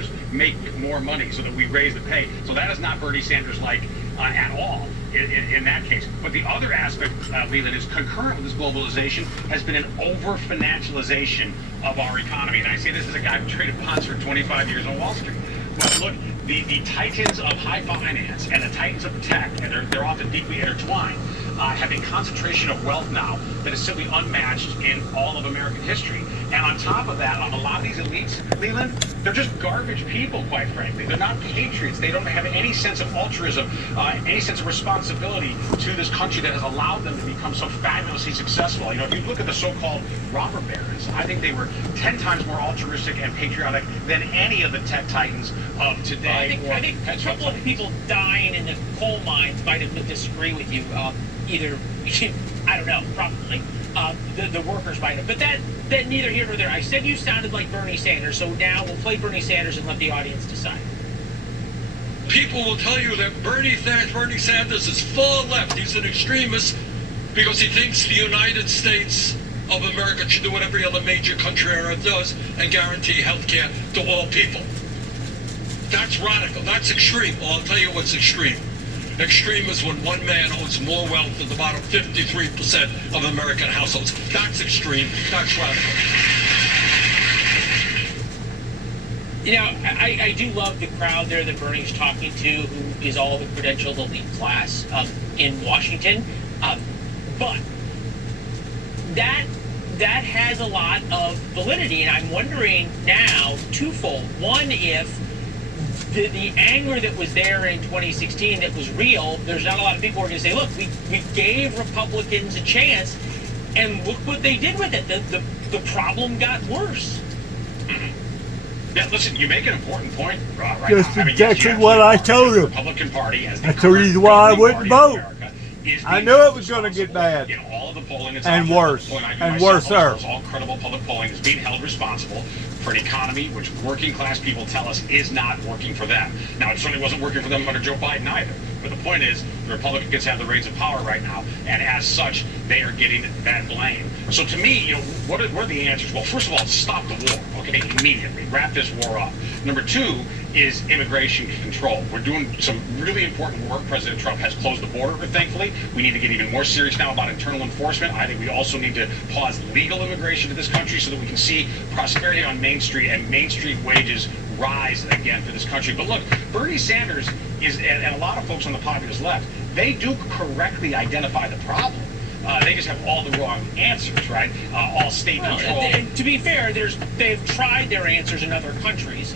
workers make more money so that we raise the pay. So that is not Bernie Sanders-like at all in that case. But the other aspect, Leland, is concurrent with this globalization has been an over-financialization of our economy. And I say this as a guy who traded bonds for 25 years on Wall Street. But look, the titans of high finance and the titans of tech, and they're often deeply intertwined, have a concentration of wealth now that is simply unmatched in all of American history. And on top of that, on a lot of these elites, Leland, they're just garbage people, quite frankly. They're not patriots. They don't have any sense of altruism, any sense of responsibility to this country that has allowed them to become so fabulously successful. You know, if you look at the so-called robber barons, I think they were 10 times more altruistic and patriotic than any of the tech titans of today. I think a couple of people dying in the coal mines might have disagree with you. Either, I don't know, probably. The workers might have. But that neither here nor there. I said you sounded like Bernie Sanders, so now we'll play Bernie Sanders and let the audience decide. People will tell you that Bernie Sanders is far left. He's an extremist because he thinks the United States of America should do what every other major country on earth does and guarantee health care to all people. That's radical. That's extreme. Well, I'll tell you what's extreme. Extreme is when one man owns more wealth than the bottom 53% of American households. That's extreme. That's radical. You know, I do love the crowd there that Bernie's talking to, who is all the credentialed elite class in Washington. But that has a lot of validity, and I'm wondering now twofold. One, if the anger that was there in 2016 that was real, there's not a lot of people who are going to say, look, we gave Republicans a chance, and look what they did with it. The problem got worse. Yeah, listen, you make an important point right Just now. exactly what I told him. The Republican Party, as the That's the reason why I wouldn't vote. I knew it was going to get bad. In all of the polling, it's and worse, and worse, sir. All credible public polling is being held responsible for an economy which working class people tell us is not working for them. Now, it certainly wasn't working for them under Joe Biden either. But the point is, the Republicans have the reins of power right now, and as such, they are getting that blame. So to me, you know, what are the answers? Well, first of all, stop the war, okay, immediately. Wrap this war up. Number two is immigration control. We're doing some really important work. President Trump has closed the border, thankfully. We need to get even more serious now about internal enforcement. I think we also need to pause legal immigration to this country so that we can see prosperity on Main Street and Main Street wages rise again for this country. But look, Bernie Sanders and a lot of folks on the populist left, they do correctly identify the problem. They just have all the wrong answers, right? All state control. And to be fair, they've tried their answers in other countries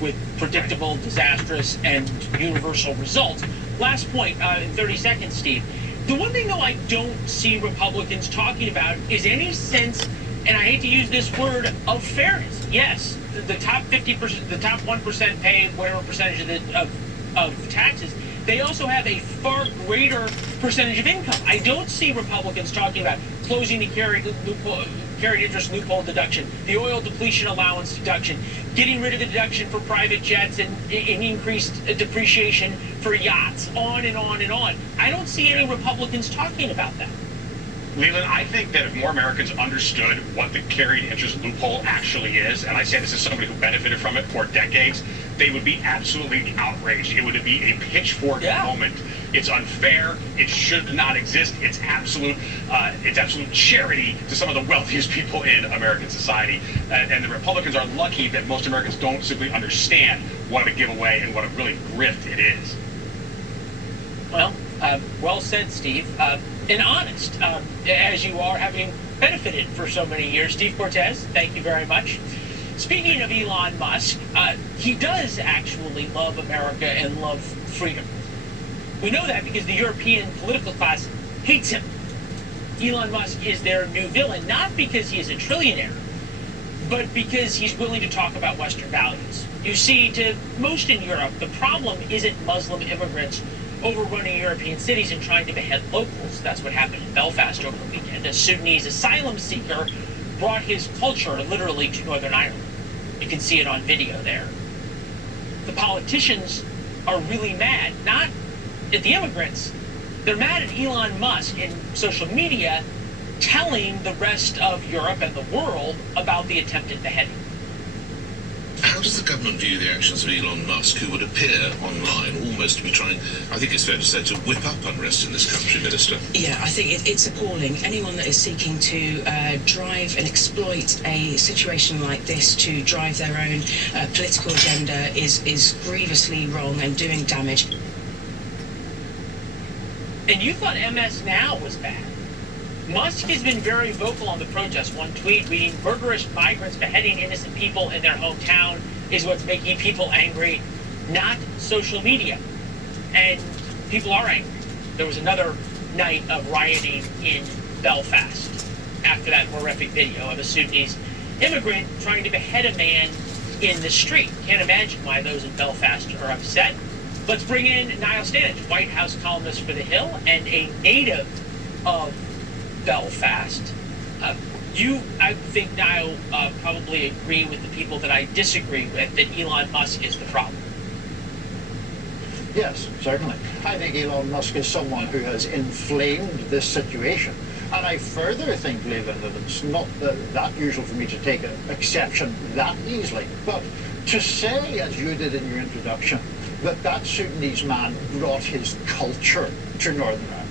with predictable, disastrous, and universal results. Last point, in 30 seconds, Steve. The one thing, though, I don't see Republicans talking about is any sense, and I hate to use this word, of fairness. Yes, the top 50%, the top 1% pay whatever percentage of taxes. They also have a far greater percentage of income. I don't see Republicans talking about closing the carried interest loophole deduction, the oil depletion allowance deduction, getting rid of the deduction for private jets and increased depreciation for yachts, on and on and on. I don't see any Republicans talking about that. Leland, I think that if more Americans understood what the carried interest loophole actually is, and I say this as somebody who benefited from it for decades, they would be absolutely outraged. It would be a pitchfork moment. It's unfair. It should not exist. It's absolute charity to some of the wealthiest people in American society. And the Republicans are lucky that most Americans don't simply understand what a giveaway and what a really grift it is. Well, well said, Steve. And honest, as you are, having benefited for so many years. Steve Cortez, thank you very much. Speaking of Elon Musk, he does actually love America and love freedom. We know that because the European political class hates him. Elon Musk is their new villain, not because he is a trillionaire, but because he's willing to talk about Western values. You see, to most in Europe, the problem isn't Muslim immigrants overrunning European cities and trying to behead locals. That's what happened in Belfast over the weekend. A Sudanese asylum seeker brought his culture literally to Northern Ireland. You can see it on video there. The politicians are really mad, not at the immigrants. They're mad at Elon Musk in social media telling the rest of Europe and the world about the attempted beheading. How does the government view the actions of Elon Musk, who would appear online almost to be trying, I think it's fair to say, to whip up unrest in this country, Minister? Yeah, I think it's appalling. Anyone that is seeking to drive and exploit a situation like this to drive their own political agenda is grievously wrong and doing damage. And you thought MS Now was bad. Musk has been very vocal on the protests. One tweet reading, "Murderous migrants beheading innocent people in their hometown is what's making people angry, not social media." And people are angry. There was another night of rioting in Belfast after that horrific video of a Sudanese immigrant trying to behead a man in the street. Can't imagine why those in Belfast are upset. Let's bring in Niall Stanage, White House columnist for The Hill and a native of Belfast. I think, Niall, probably agree with the people that I disagree with that Elon Musk is the problem. Yes, certainly. I think Elon Musk is someone who has inflamed this situation. And I further think, Leland, that it's not that usual for me to take an exception that easily. But to say, as you did in your introduction, that Sudanese man brought his culture to Northern Ireland.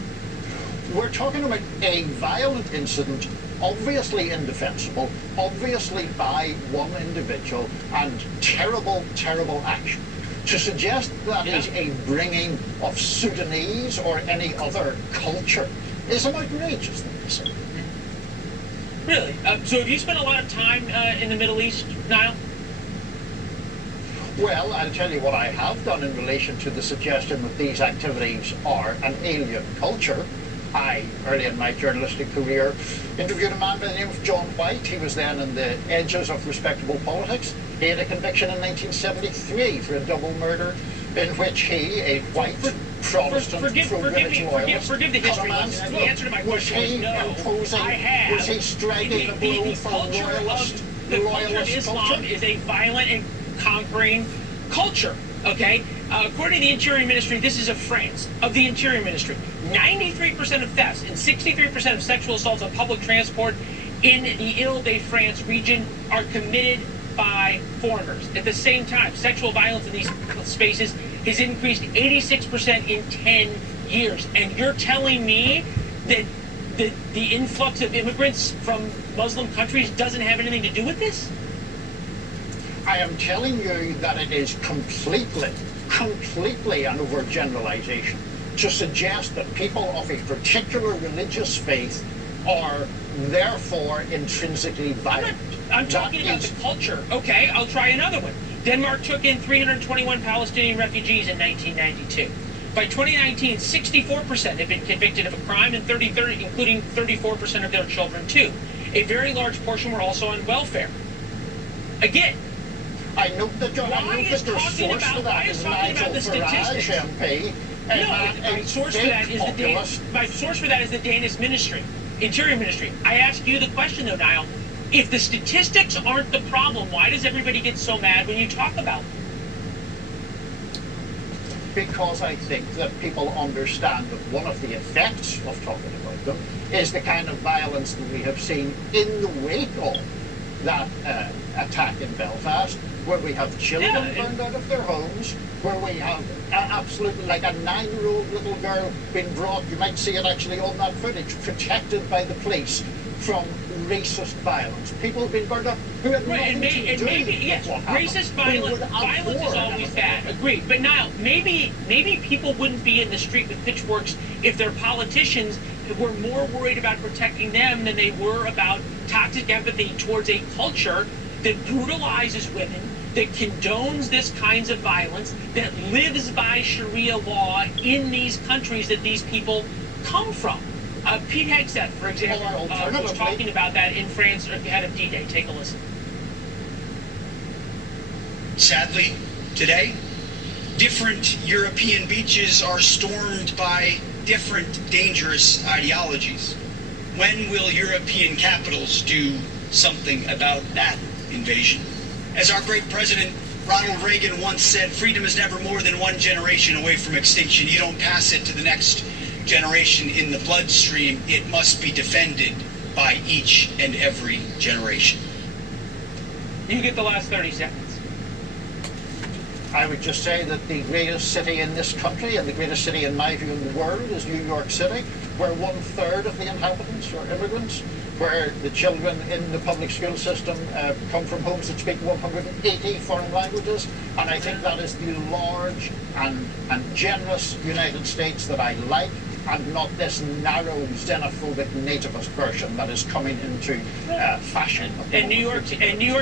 We're talking about a violent incident, obviously indefensible, obviously by one individual, and terrible, terrible action. To suggest that is a bringing of Sudanese or any other culture is an outrageous thing to say. Really? So have you spent a lot of time in the Middle East, Niall? Well, I'll tell you what I have done in relation to the suggestion that these activities are an alien culture. I, early in my journalistic career, interviewed a man by the name of John White. He was then in the edges of respectable politics. He had a conviction in 1973 for a double murder in which he, a white Protestant pro-British loyalist, forgive the history lesson. The answer to my question is no. Was he striking a blow for loyalist The culture of Islam is a violent and conquering culture, okay? According to the Interior Ministry, this is of France, of the Interior Ministry, 93% of thefts and 63% of sexual assaults on public transport in the Ile-de-France region are committed by foreigners. At the same time, sexual violence in these spaces has increased 86% in 10 years. And you're telling me that the influx of immigrants from Muslim countries doesn't have anything to do with this? I am telling you that it is completely an overgeneralization to suggest that people of a particular religious faith are therefore intrinsically violent. I'm talking about the culture. Okay, I'll try another one. Denmark took in 321 Palestinian refugees in 1992. By 2019, 64% have been convicted of a crime, and including 34% of their children too. A very large portion were also on welfare. Again, I note that your source for that is Nigel Farage MP. My source for that is the Danish Ministry, Interior Ministry. I ask you the question though, Niall. If the statistics aren't the problem, why does everybody get so mad when you talk about them? Because I think that people understand that one of the effects of talking about them is the kind of violence that we have seen in the wake of that attack in Belfast, where we have children burned out of their homes, where we have absolutely like a 9-year-old little girl being brought, you might see it actually on that footage, protected by the police from racist violence. People have been burned up who had nothing to do with what happened. Racist violence is always bad. Agreed. But Niall, maybe people wouldn't be in the street with pitchforks if their politicians were more worried about protecting them than they were about toxic empathy towards a culture that brutalizes women, that condones this kinds of violence, that lives by Sharia law in these countries that these people come from. Pete Hegseth, for example, was talking about that in France ahead of D-Day. Take a listen. Sadly, today, different European beaches are stormed by different dangerous ideologies. When will European capitals do something about that invasion? As our great president Ronald Reagan once said, freedom is never more than one generation away from extinction. You don't pass it to the next generation in the bloodstream. It must be defended by each and every generation. You get the last 30 seconds. I would just say that the greatest city in this country and the greatest city in my view in the world is New York City, where 1/3 of the inhabitants are immigrants, where the children in the public school system come from homes that speak 180 foreign languages, and I think that is the large and generous United States that I like, and not this narrow xenophobic nativist version that is coming into fashion. And New York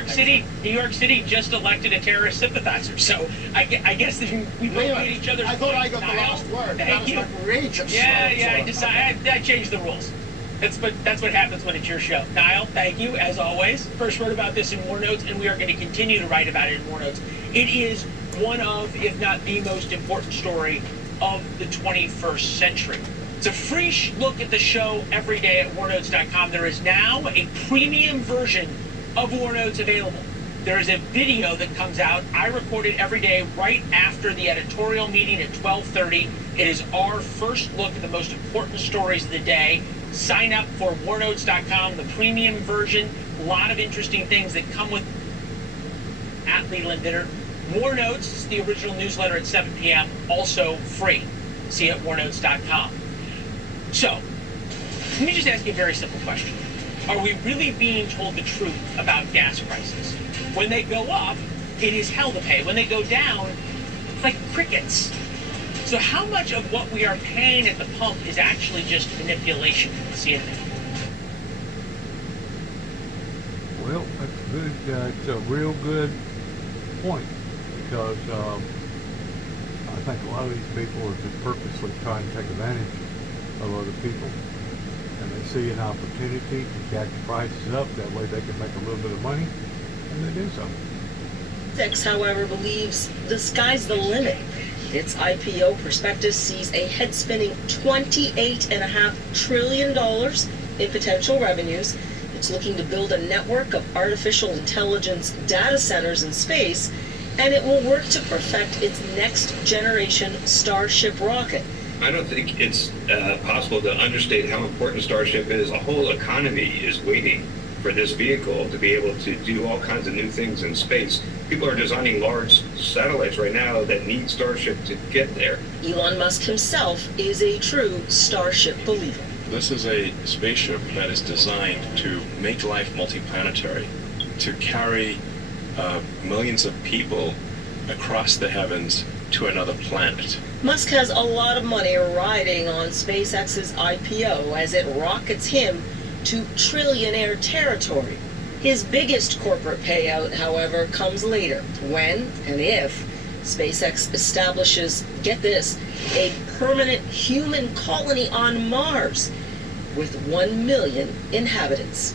City just elected a terrorist sympathizer. So I guess that we both get each other's. I thought I got the last word. Thank you. Outrageous. Yeah. I changed the rules. That's what happens when it's your show. Niall, thank you as always. First wrote about this in War Notes, and we are going to continue to write about it in War Notes. It is one of, if not the most important story of the 21st century. It's a free look at the show every day at warnotes.com. There is now a premium version of War Notes available. There is a video that comes out. I record it every day right after the editorial meeting at 12:30. It is our first look at the most important stories of the day. Sign up for warnotes.com, the premium version. A lot of interesting things that come with at Leland Dinner. War Notes is the original newsletter at 7 p.m., also free. See you at warnotes.com. So, let me just ask you a very simple question. Are we really being told the truth about gas prices? When they go up, it is hell to pay. When they go down, it's like crickets. So how much of what we are paying at the pump is actually just manipulation? See anything? Well, that's good. It's a real good point, because I think a lot of these people are just purposely trying to take advantage of other people, and they see an opportunity to jack the prices up. That way they can make a little bit of money, and they do so. SpaceX, however, believes the sky's the limit. Its IPO prospectus sees a head-spinning $28.5 trillion in potential revenues. It's looking to build a network of artificial intelligence data centers in space, and it will work to perfect its next-generation Starship rocket. I don't think it's possible to understate how important Starship is. A whole economy is waiting for this vehicle to be able to do all kinds of new things in space. People are designing large satellites right now that need Starship to get there. Elon Musk himself is a true Starship believer. This is a spaceship that is designed to make life multiplanetary, to carry millions of people across the heavens to another planet. Musk has a lot of money riding on SpaceX's IPO as it rockets him to trillionaire territory. His biggest corporate payout, however, comes later, when and if SpaceX establishes, get this, a permanent human colony on Mars with 1 million inhabitants.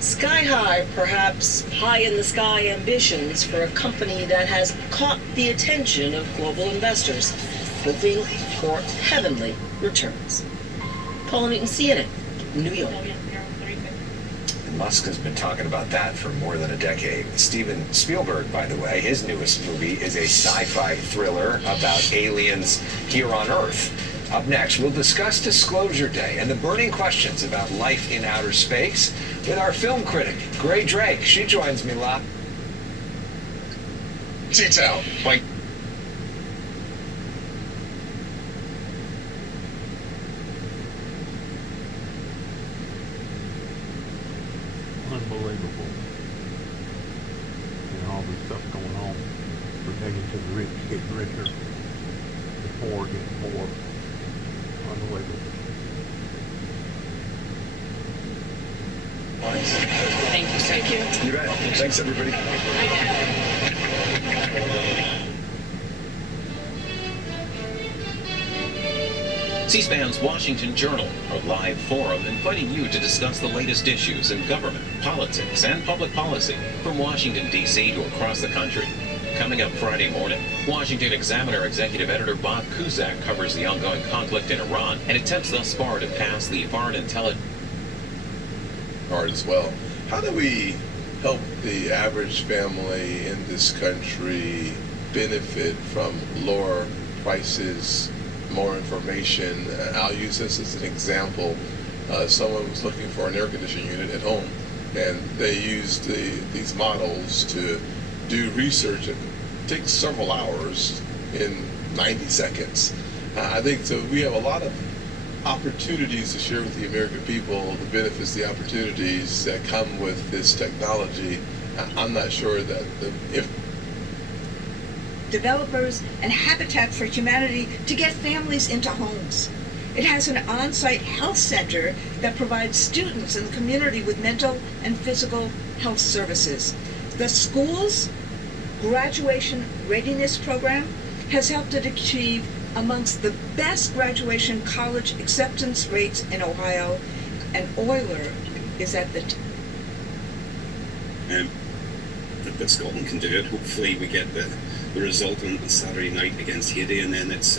Sky high, perhaps high-in-the-sky ambitions for a company that has caught the attention of global investors, hoping for heavenly returns. Paula Newton, CNN, New York. Musk has been talking about that for more than a decade. Steven Spielberg, by the way, his newest movie is a sci-fi thriller about aliens here on Earth. Up next, we'll discuss Disclosure Day and the burning questions about life in outer space with our film critic, Gray Drake. She joins me live. Seats out. Like Unbelievable. And all this stuff going on pertaining to the rich getting richer, the poor getting poor. Unbelievable. Thank you, sir. Thank you. You bet. Thanks, everybody. C-SPAN's Washington Journal, a live forum inviting you to discuss the latest issues in government, politics, and public policy from Washington, D.C. to across the country. Coming up Friday morning, Washington Examiner executive editor Bob Cusack covers the ongoing conflict in Iran and attempts thus far to pass the foreign intelligence card as well. How do we help the average family in this country benefit from lower prices, more information? I'll use this as an example. Someone was looking for an air conditioning unit at home, and they used these models to do research and takes several hours in 90 seconds. I think so. We have a lot of opportunities to share with the American people the benefits, the opportunities that come with this technology. I'm not sure that if developers and Habitat for Humanity to get families into homes. It has an on-site health center that provides students in the community with mental and physical health services. The school's graduation readiness program has helped it achieve amongst the best graduation college acceptance rates in Ohio, and Euler is at the that Scotland can do it. Hopefully we get the result on Saturday night against Haiti, and then it's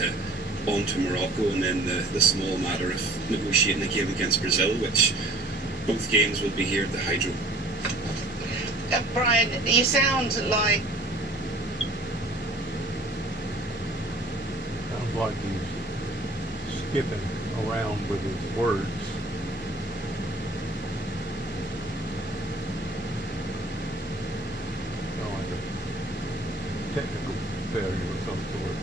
on to Morocco, and then the small matter of negotiating a game against Brazil, which both games will be here at the Hydro. Brian, you sound like... Sounds like he's skipping around with his words. Sounds like a technical failure of some sort.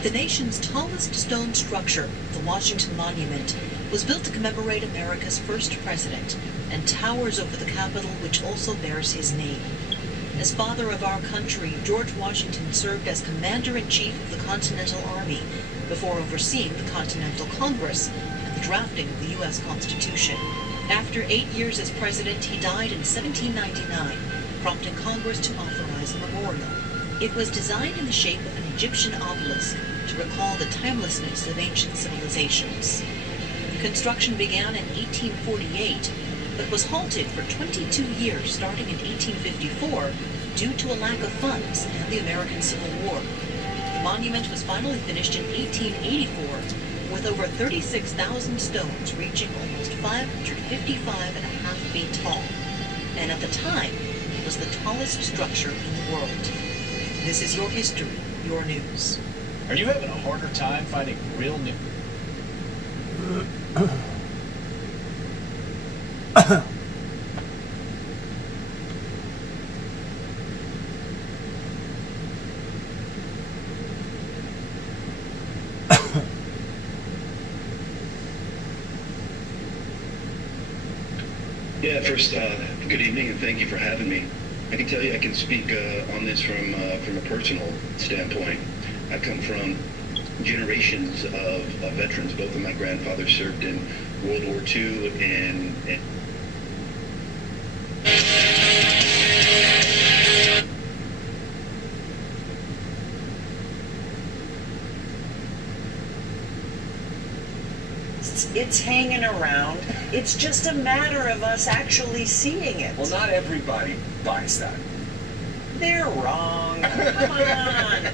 The nation's tallest stone structure, the Washington Monument, was built to commemorate America's first president and towers over the Capitol, which also bears his name. As father of our country, George Washington served as Commander-in-Chief of the Continental Army before overseeing the Continental Congress and the drafting of the U.S. Constitution. After 8 years as president, he died in 1799, prompting Congress to authorize a memorial. It was designed in the shape of an Egyptian obelisk to recall the timelessness of ancient civilizations. Construction began in 1848, but was halted for 22 years starting in 1854 due to a lack of funds and the American Civil War. The monument was finally finished in 1884 with over 36,000 stones reaching almost 555.5 feet tall, and at the time it was the tallest structure in the world. This is your history, your news. Are you having a harder time finding real news? Yeah, first, good evening, and thank you for having me. I can tell you I can speak on this from a personal standpoint. I come from generations of veterans. Both of my grandfathers served in World War II, and it's hanging around. It's just a matter of us actually seeing it. Well, not everybody buys that. They're wrong. Come on.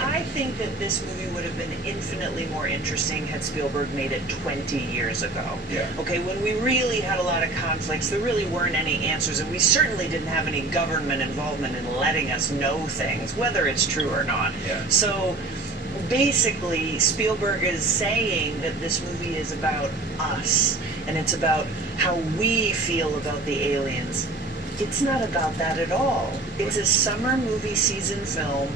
I think that this movie would have been infinitely more interesting had Spielberg made it 20 years ago. Yeah. Okay, when we really had a lot of conflicts, there really weren't any answers, and we certainly didn't have any government involvement in letting us know things, whether it's true or not. Yeah. So basically, Spielberg is saying that this movie is about us, and it's about how we feel about the aliens. It's not about that at all. It's a summer movie season film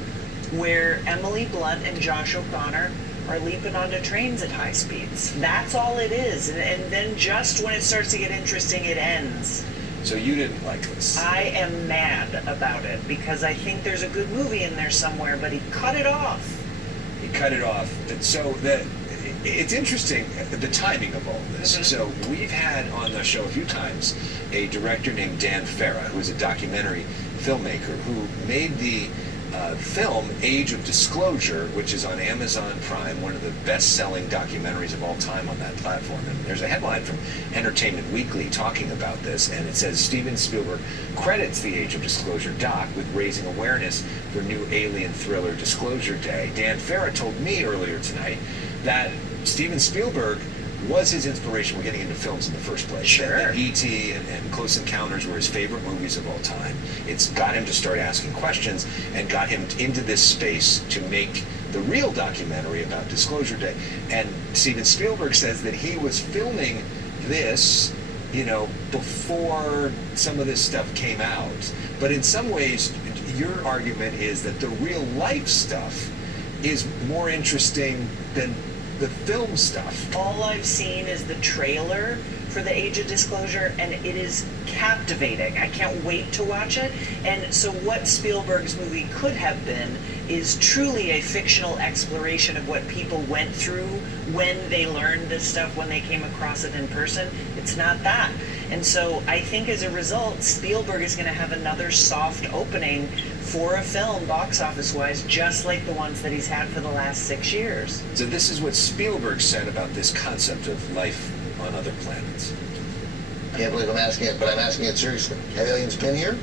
where Emily Blunt and Josh O'Connor are leaping onto trains at high speeds. That's all it is. And then just when it starts to get interesting, it ends. So you didn't like this? I am mad about it because I think there's a good movie in there somewhere, but he cut it off. He cut it off. So that it's interesting, the timing of all this. Mm-hmm. So we've had on the show a few times a director named Dan Farah, who is a documentary filmmaker, who made the film Age of Disclosure, which is on Amazon Prime, one of the best-selling documentaries of all time on that platform. And there's a headline from Entertainment Weekly talking about this, and it says Steven Spielberg credits the Age of Disclosure doc with raising awareness for new alien thriller Disclosure Day. Dan Farah told me earlier tonight that Steven Spielberg was his inspiration for getting into films in the first place. Sure. E.T. and Close Encounters were his favorite movies of all time. It's got him to start asking questions and got him into this space to make the real documentary about Disclosure Day. And Steven Spielberg says that he was filming this, before some of this stuff came out. But in some ways, your argument is that the real life stuff is more interesting than the film stuff. All I've seen is the trailer for the Age of Disclosure, and it is captivating. I can't wait to watch it. And so what Spielberg's movie could have been is truly a fictional exploration of what people went through when they learned this stuff, when they came across it in person. It's not that. And so I think as a result, Spielberg is going to have another soft opening for a film, box office-wise, just like the ones that he's had for the last 6 years. So this is what Spielberg said about this concept of life on other planets. I can't believe I'm asking it, but I'm asking it seriously. Have aliens been here?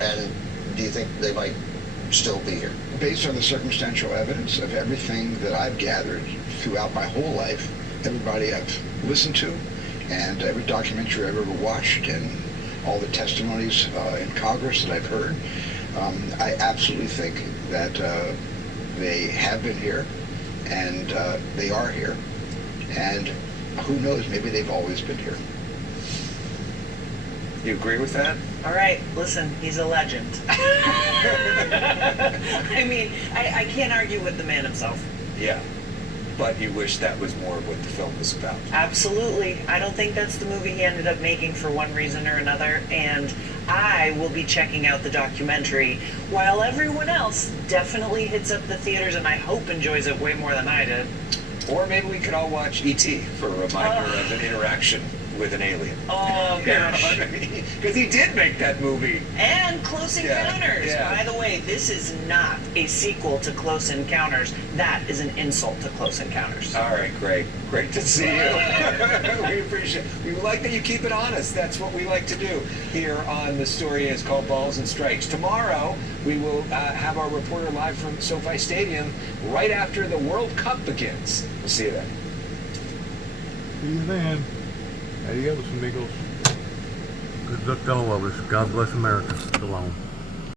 And do you think they might still be here? Based on the circumstantial evidence of everything that I've gathered throughout my whole life, everybody I've listened to, and every documentary I've ever watched, and all the testimonies in Congress that I've heard, I absolutely think that they have been here, and they are here, and who knows, maybe they've always been here. You agree with that? All right, listen, he's a legend. I mean, I can't argue with the man himself. Yeah. But you wish that was more of what the film was about. Absolutely. I don't think that's the movie he ended up making for one reason or another, and I will be checking out the documentary while everyone else definitely hits up the theaters and I hope enjoys it way more than I did. Or maybe we could all watch E.T. for a reminder of an interaction with an alien. Oh, gosh. Because he did make that movie. And Close Encounters. Yeah. By the way, this is not a sequel to Close Encounters. That is an insult to Close Encounters. All right, great. Great to see you. We appreciate it. We like that you keep it honest. That's what we like to do here on The Story Is Called Balls and Strikes. Tomorrow, we will have our reporter live from SoFi Stadium right after the World Cup begins. We'll see you then. See you then. Adios, amigos. Good luck to all of us. God bless America. So long.